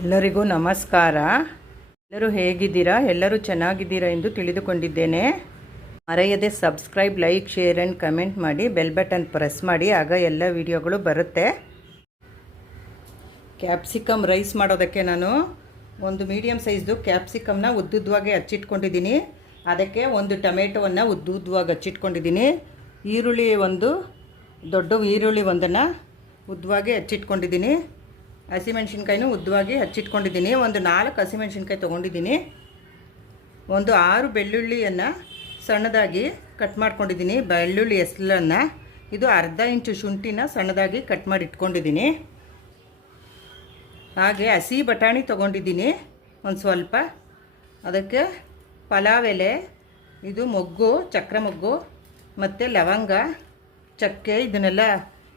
ಎಲ್ಲರಿಗೂ ನಮಸ್ಕಾರ. ಎಲ್ಲರೂ ಹೇಗಿದ್ದೀರಾ? ಎಲ್ಲರೂ ಚೆನ್ನಾಗಿದ್ದೀರಾ ಎಂದು ತಿಳಿದುಕೊಂಡಿದ್ದೇನೆ. ಮರೆಯದೆ subscribe, like, share and comment ಮಾಡಿ, ಬೆಲ್ ಬಟನ್ ಪ್ರೆಸ್ ಮಾಡಿ, ಆಗ ಎಲ್ಲ ವಿಡಿಯೋಗಳು ಬರುತ್ತೆ. ಕ್ಯಾಪ್ಸಿಕಮ್ ರೈಸ್ ಮಾಡೋದಕ್ಕೆ ನಾನು ಒಂದು ಮೀಡಿಯಮ್ ಸೈಜ್ದು ಕ್ಯಾಪ್ಸಿಕಮ್ನ ಉದ್ದುದ್ದವಾಗಿ ಹಚ್ಚಿಟ್ಕೊಂಡಿದ್ದೀನಿ. ಅದಕ್ಕೆ ಒಂದು ಟೊಮೆಟೊವನ್ನು ಉದ್ದುದ್ದವಾಗಿ ಹಚ್ಚಿಟ್ಕೊಂಡಿದ್ದೀನಿ. ಈರುಳ್ಳಿ ಒಂದು ದೊಡ್ಡ ಈರುಳ್ಳಿ ಒಂದನ್ನು ಉದ್ದವಾಗಿ ಹಚ್ಚಿಟ್ಕೊಂಡಿದ್ದೀನಿ. ಹಸಿಮೆಣ್ಸಿನ್ಕಾಯಿನೂ ಉದ್ದವಾಗಿ ಹಚ್ಚಿಟ್ಕೊಂಡಿದ್ದೀನಿ. ಒಂದು 4 ಹಸಿಮೆಣ್ಸಿನ್ಕಾಯಿ ತೊಗೊಂಡಿದ್ದೀನಿ. ಒಂದು 6 ಬೆಳ್ಳುಳ್ಳಿಯನ್ನು ಸಣ್ಣದಾಗಿ ಕಟ್ ಮಾಡ್ಕೊಂಡಿದ್ದೀನಿ. ಬೆಳ್ಳುಳ್ಳಿ ಎಸ್ಲನ್ನು, ಇದು ಅರ್ಧ ಇಂಚು ಶುಂಠಿನ ಸಣ್ಣದಾಗಿ ಕಟ್ ಮಾಡಿ ಇಟ್ಕೊಂಡಿದ್ದೀನಿ. ಹಾಗೆ ಹಸಿ ಬಟಾಣಿ ತೊಗೊಂಡಿದ್ದೀನಿ ಒಂದು ಸ್ವಲ್ಪ. ಅದಕ್ಕೆ ಪಲಾವ್ ಎಲೆ, ಇದು ಮೊಗ್ಗು, ಚಕ್ರ ಮೊಗ್ಗು ಮತ್ತು ಲವಂಗ, ಚಕ್ಕೆ, ಇದನ್ನೆಲ್ಲ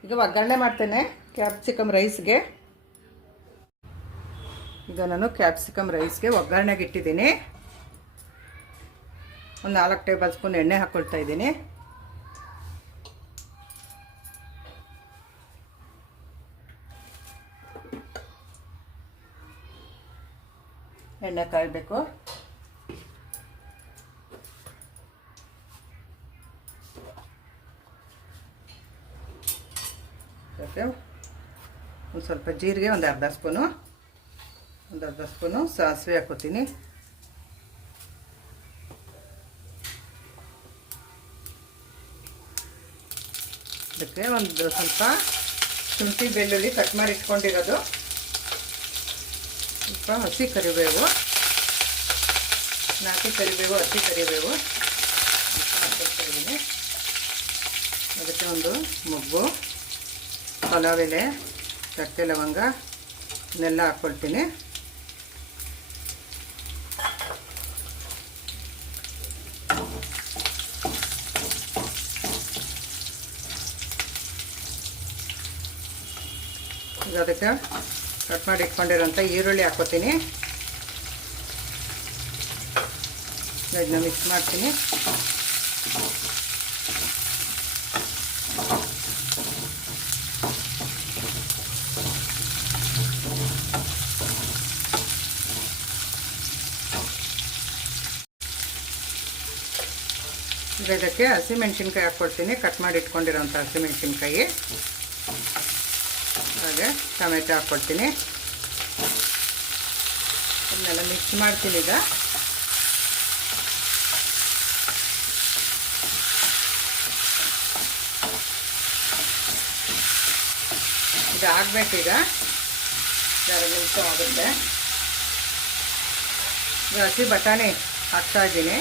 ಈಗ ಒಗ್ಗರಣೆ ಮಾಡ್ತೇನೆ ಕ್ಯಾಪ್ಸಿಕಮ್ ರೈಸ್ಗೆ. ಈಗ ನಾನು ಕ್ಯಾಪ್ಸಿಕಮ್ ರೈಸ್ಗೆ ಒಗ್ಗರಣೆಗೆ ಇಟ್ಟಿದ್ದೀನಿ. ಒಂದು 4 ಟೇಬಲ್ ಸ್ಪೂನ್ ಎಣ್ಣೆ ಹಾಕ್ಕೊಳ್ತಾ ಇದ್ದೀನಿ. ಎಣ್ಣೆ ಕಾಯಬೇಕು. ಒಂದು ಸ್ವಲ್ಪ ಜೀರಿಗೆ, ಒಂದು ಅರ್ಧ ಸ್ಪೂನು ಸಾಸಿವೆ ಹಾಕೋತೀನಿ. ಅದಕ್ಕೆ ಒಂದು ಸ್ವಲ್ಪ ಶುಂಠಿ ಬೆಳ್ಳುಳ್ಳಿ ಕಟ್ ಮಾಡಿ ಇಟ್ಕೊಂಡಿರೋದು, ಸ್ವಲ್ಪ ಹಸಿ ಕರಿಬೇವು, 4 ಕರಿಬೇವು, ಹಸಿ ಕರಿಬೇವು ಹಾಕ್ಕೊಳ್ತಾ ಇದ್ದೀನಿ. ಅದಕ್ಕೆ ಒಂದು ಮೊಗ್ಗು, ಪಲಾವ್ ಎಲೆ, ಚಕ್ಕೆ, ಲವಂಗ ಇದನ್ನೆಲ್ಲ ಹಾಕ್ಕೊಳ್ತೀನಿ. ಈಗ ಅದಕ್ಕೆ ಕಟ್ ಮಾಡಿ ಇಟ್ಕೊಂಡಿರೋಂಥ ಈರುಳ್ಳಿ ಹಾಕ್ಕೊತೀನಿ. ಇದನ್ನ ಮಿಕ್ಸ್ ಮಾಡ್ತೀನಿ. ಇದಕ್ಕೆ ಹಸಿಮೆಣ್ಸಿನ್ಕಾಯಿ ಹಾಕ್ಕೊಳ್ತೀನಿ, ಕಟ್ ಮಾಡಿ ಇಟ್ಕೊಂಡಿರೋಂಥ ಹಸಿಮೆಣ್ಸಿನ್ಕಾಯಿ. ಹಾಗೆ ಟೊಮೆಟೊ ಹಾಕ್ಕೊಳ್ತೀನಿ. ಅದನ್ನೆಲ್ಲ ಮಿಕ್ಸ್ ಮಾಡ್ತೀನಿ. ಈಗ ಇದು ಆಗಬೇಕೀಗ 2 ನಿಮಿಷ ಆಗುತ್ತೆ. ಈಗ ಹಸಿ ಬಟಾಣಿ ಹಾಕ್ತಾಯಿದ್ದೀನಿ.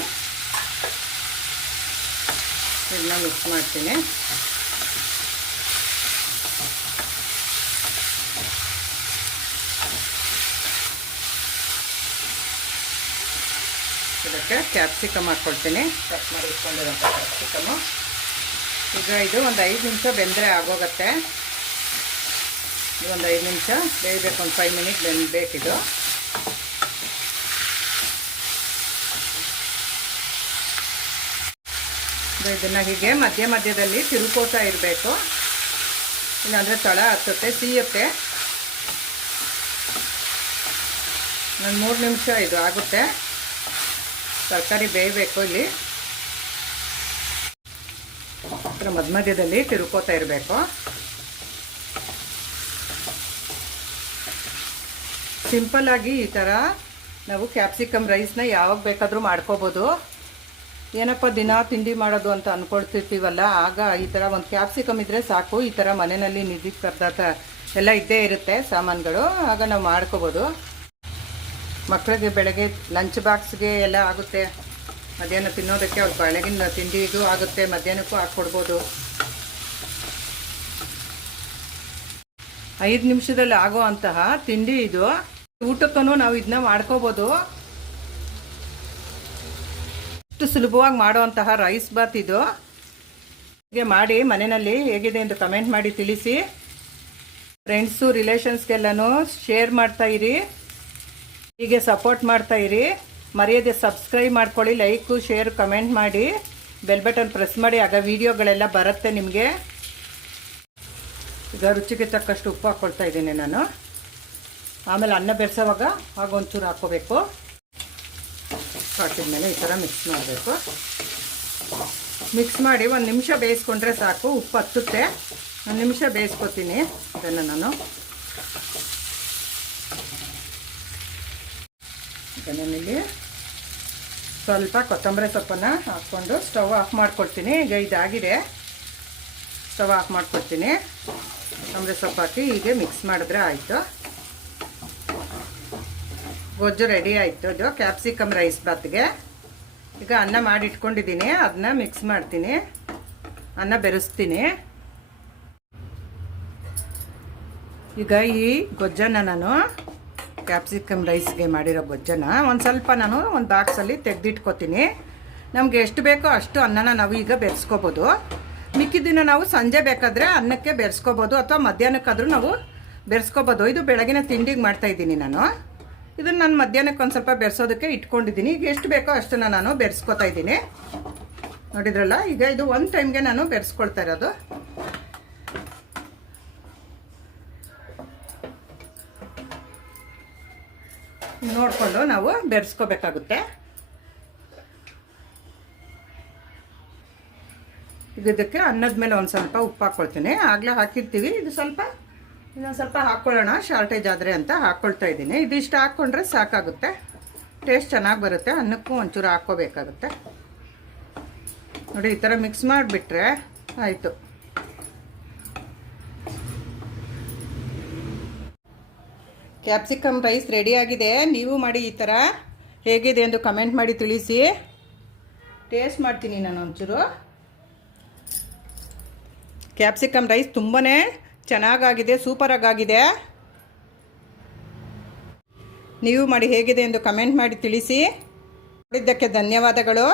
ಇದನ್ನ ಮಿಕ್ಸ್ ಮಾಡ್ತೀನಿ. ಇದಕ್ಕೆ ಕ್ಯಾಪ್ಸಿಕಮ್ ಹಾಕ್ಕೊಳ್ತೀನಿ, ಕಟ್ ಮಾಡಿ ಇಟ್ಕೊಂಡಿರೋಂಥ ಕ್ಯಾಪ್ಸಿಕಮ್ಮು. ಈಗ ಇದು ಒಂದು 5 ನಿಮಿಷ ಬೆಂದರೆ ಆಗೋಗುತ್ತೆ. ಇದು ಒಂದು 5 ನಿಮಿಷ ಬೇಯಬೇಕು, ಒಂದು 5 ಮಿನಿಟ್ ಬೆಂದಬೇಕಿದು. ಇದನ್ನು ಹೀಗೆ ಮಧ್ಯದಲ್ಲಿ ತಿರುಕೋತಾ ಇರಬೇಕು, ಇಲ್ಲಾಂದರೆ ತಳ ಹತ್ತುತ್ತೆ, ಸಿಯುತ್ತೆ. ಒಂದು 3 ನಿಮಿಷ ಇದು ಆಗುತ್ತೆ. ತರಕಾರಿ ಬೇಯಬೇಕು. ಇಲ್ಲಿ ಮಧ್ಯದಲ್ಲಿ ತಿರುಕೋತಾ ಇರಬೇಕು. ಸಿಂಪಲ್ಲಾಗಿ ಈ ಥರ ನಾವು ಕ್ಯಾಪ್ಸಿಕಮ್ ರೈಸ್ನ ಯಾವಾಗ ಬೇಕಾದರೂ ಮಾಡ್ಕೋಬೋದು. ಏನಪ್ಪ ದಿನ ತಿಂಡಿ ಮಾಡೋದು ಅಂತ ಅಂದ್ಕೊಳ್ತಿರ್ತೀವಲ್ಲ, ಆಗ ಈ ಥರ ಒಂದು ಕ್ಯಾಪ್ಸಿಕಮ್ ಇದ್ದರೆ ಸಾಕು. ಈ ಥರ ಮನೆಯಲ್ಲಿ ನಿಧಿ ಪದಾರ್ಥ ಎಲ್ಲ ಇದ್ದೇ ಇರುತ್ತೆ ಸಾಮಾನುಗಳು, ಆಗ ನಾವು ಮಾಡ್ಕೋಬೋದು. ಮಕ್ಕಳಿಗೆ ಬೆಳಗ್ಗೆ ಲಂಚ್ ಬಾಕ್ಸ್ಗೆ ಎಲ್ಲ ಆಗುತ್ತೆ. ಮಧ್ಯಾಹ್ನ ತಿನ್ನೋದಕ್ಕೆ ಅವ್ರ ಬೆಳಗಿನ ತಿಂಡಿಗೂ ಆಗುತ್ತೆ, ಮಧ್ಯಾಹ್ನಕ್ಕೂ ಹಾಕ್ಕೊಡ್ಬೋದು. 5 ನಿಮಿಷದಲ್ಲಿ ಆಗೋ ಅಂತಹ ತಿಂಡಿ ಇದು. ಊಟಕ್ಕೂ ನಾವು ಇದನ್ನ ಮಾಡ್ಕೋಬೋದು. ಇಷ್ಟು ಸುಲಭವಾಗಿ ಮಾಡುವಂತಹ ರೈಸ್ ಬಾತ್ ಇದು. ಹೀಗೆ ಮಾಡಿ ಮನೆಯಲ್ಲಿ ಹೇಗಿದೆ ಎಂದು ಕಮೆಂಟ್ ಮಾಡಿ ತಿಳಿಸಿ. ಫ್ರೆಂಡ್ಸು, ರಿಲೇಷನ್ಸ್ಗೆಲ್ಲನೂ ಶೇರ್ ಮಾಡ್ತಾಯಿರಿ. ಹೀಗೆ ಸಪೋರ್ಟ್ ಮಾಡ್ತಾಯಿರಿ. ಮರೆಯದೆ ಸಬ್ಸ್ಕ್ರೈಬ್ ಮಾಡ್ಕೊಳ್ಳಿ, ಲೈಕು, ಶೇರ್, ಕಮೆಂಟ್ ಮಾಡಿ, ಬೆಲ್ ಬಟನ್ ಪ್ರೆಸ್ ಮಾಡಿ, ಆಗ ವಿಡಿಯೋಗಳೆಲ್ಲ ಬರುತ್ತೆ ನಿಮಗೆ. ಈಗ ರುಚಿಗೆ ತಕ್ಕಷ್ಟು ಉಪ್ಪು ಹಾಕ್ಕೊಳ್ತಾ ಇದ್ದೀನಿ ನಾನು. ಆಮೇಲೆ ಅನ್ನ ಬೆರೆಸೋವಾಗ ಒಂಚೂರು ಹಾಕ್ಕೋಬೇಕು. ಹಾಕಿದ್ಮೇಲೆ ಈ ಥರ ಮಿಕ್ಸ್ ಮಾಡಬೇಕು. ಮಿಕ್ಸ್ ಮಾಡಿ 1 ನಿಮಿಷ ಬೇಯಿಸ್ಕೊಂಡ್ರೆ ಸಾಕು. ಉಪ್ಪು ಹತ್ತುತ್ತೆ. 1 ನಿಮಿಷ ಬೇಯಿಸ್ಕೊತೀನಿ ಇದನ್ನು ನಾನು. ಇದನ್ನಲ್ಲಿ ಸ್ವಲ್ಪ ಕೊತ್ತಂಬರಿ ಸೊಪ್ಪನ್ನು ಹಾಕ್ಕೊಂಡು ಸ್ಟವ್ ಆಫ್ ಮಾಡ್ಕೊಳ್ತೀನಿ. ಈಗ ಇದಾಗಿದೆ, ಸ್ಟವ್ ಆಫ್ ಮಾಡ್ಕೊಳ್ತೀನಿ. ಕೊತ್ತಂಬರಿ ಸೊಪ್ಪು ಹಾಕಿ ಹೀಗೆ ಮಿಕ್ಸ್ ಮಾಡಿದ್ರೆ ಆಯಿತು. ಗೊಜ್ಜು ರೆಡಿ ಆಯಿತು. ಇದು ಕ್ಯಾಪ್ಸಿಕಮ್ ರೈಸ್ ಬಾತ್ಗೆ. ಈಗ ಅನ್ನ ಮಾಡಿ ಇಟ್ಕೊಂಡಿದ್ದೀನಿ, ಅದನ್ನ ಮಿಕ್ಸ್ ಮಾಡ್ತೀನಿ, ಅನ್ನ ಬೆರೆಸ್ತೀನಿ. ಈಗ ಈ ಗೊಜ್ಜನ್ನು ನಾನು ಕ್ಯಾಪ್ಸಿಕಮ್ ರೈಸ್ಗೆ ಮಾಡಿರೋ ಗೊಜ್ಜನ್ನು ಒಂದು ಸ್ವಲ್ಪ ನಾನು ಒಂದು ಬಾಕ್ಸಲ್ಲಿ ತೆಗೆದಿಟ್ಕೋತೀನಿ. ನಮಗೆ ಎಷ್ಟು ಬೇಕೋ ಅಷ್ಟು ಅನ್ನನ ನಾವು ಈಗ ಬೆರೆಸ್ಕೋಬೋದು. ಮಿಕ್ಕಿದ್ದನ್ನು ನಾವು ಸಂಜೆ ಬೇಕಾದರೆ ಅನ್ನಕ್ಕೆ ಬೆರೆಸ್ಕೋಬೋದು ಅಥವಾ ಮಧ್ಯಾಹ್ನಕ್ಕಾದರೂ ನಾವು ಬೆರೆಸ್ಕೋಬೋದು. ಇದು ಬೆಳಗಿನ ತಿಂಡಿಗೆ ಮಾಡ್ತಾಯಿದ್ದೀನಿ ನಾನು. ಇದನ್ನು ನಾನು ಮಧ್ಯಾಹ್ನಕ್ಕೆ ಒಂದು ಸ್ವಲ್ಪ ಬೆರೆಸೋದಕ್ಕೆ ಇಟ್ಕೊಂಡಿದ್ದೀನಿ. ಈಗ ಎಷ್ಟು ಬೇಕೋ ಅಷ್ಟನ್ನು ನಾನು ಬೆರೆಸ್ಕೊತಾ ಇದ್ದೀನಿ. ನೋಡಿದ್ರಲ್ಲ, ಈಗ ಇದು 1 ಟೈಮ್ಗೆ ನಾನು ಬೆರೆಸ್ಕೊಳ್ತಾ ಇರೋದು. ನೋಡಿಕೊಂಡು ನಾವು ಬೆರೆಸ್ಕೋಬೇಕಾಗುತ್ತೆ. ಇದಕ್ಕೆ ಅನ್ನದ ಮೇಲೆ ಒಂದು ಸ್ವಲ್ಪ ಉಪ್ಪು ಹಾಕ್ಕೊಳ್ತೀನಿ. ಆಗಲೇ ಹಾಕಿರ್ತೀವಿ, ಇನ್ನೊಂದು ಸ್ವಲ್ಪ ಹಾಕ್ಕೊಳ್ಳೋಣ ಶಾರ್ಟೇಜ್ ಆದರೆ ಅಂತ ಹಾಕ್ಕೊಳ್ತಾ ಇದ್ದೀನಿ. ಇದಿಷ್ಟು ಹಾಕ್ಕೊಂಡ್ರೆ ಸಾಕಾಗುತ್ತೆ, ಟೇಸ್ಟ್ ಚೆನ್ನಾಗಿ ಬರುತ್ತೆ. ಅನ್ನಕ್ಕೂ ಒಂಚೂರು ಹಾಕ್ಕೋಬೇಕಾಗುತ್ತೆ. ನೋಡಿ, ಈ ಥರ ಮಿಕ್ಸ್ ಮಾಡಿಬಿಟ್ರೆ ಆಯಿತು. ಕ್ಯಾಪ್ಸಿಕಮ್ ರೈಸ್ ರೆಡಿಯಾಗಿದೆ. ನೀವು ಮಾಡಿ ಈ ಥರ ಹೇಗಿದೆ ಎಂದು ಕಮೆಂಟ್ ಮಾಡಿ ತಿಳಿಸಿ. ಟೇಸ್ಟ್ ಮಾಡ್ತೀನಿ ನಾನು ಒಂಚೂರು. ಕ್ಯಾಪ್ಸಿಕಮ್ ರೈಸ್ ತುಂಬಾ ಚೆನ್ನಾಗಾಗಿದೆ, ಸೂಪರಾಗಿದೆ. ನೀವು ಮಾಡಿ ಹೇಗಿದೆ ಎಂದು ಕಮೆಂಟ್ ಮಾಡಿ ತಿಳಿಸಿ. ನೋಡಿದ್ದಕ್ಕೆ ಧನ್ಯವಾದಗಳು.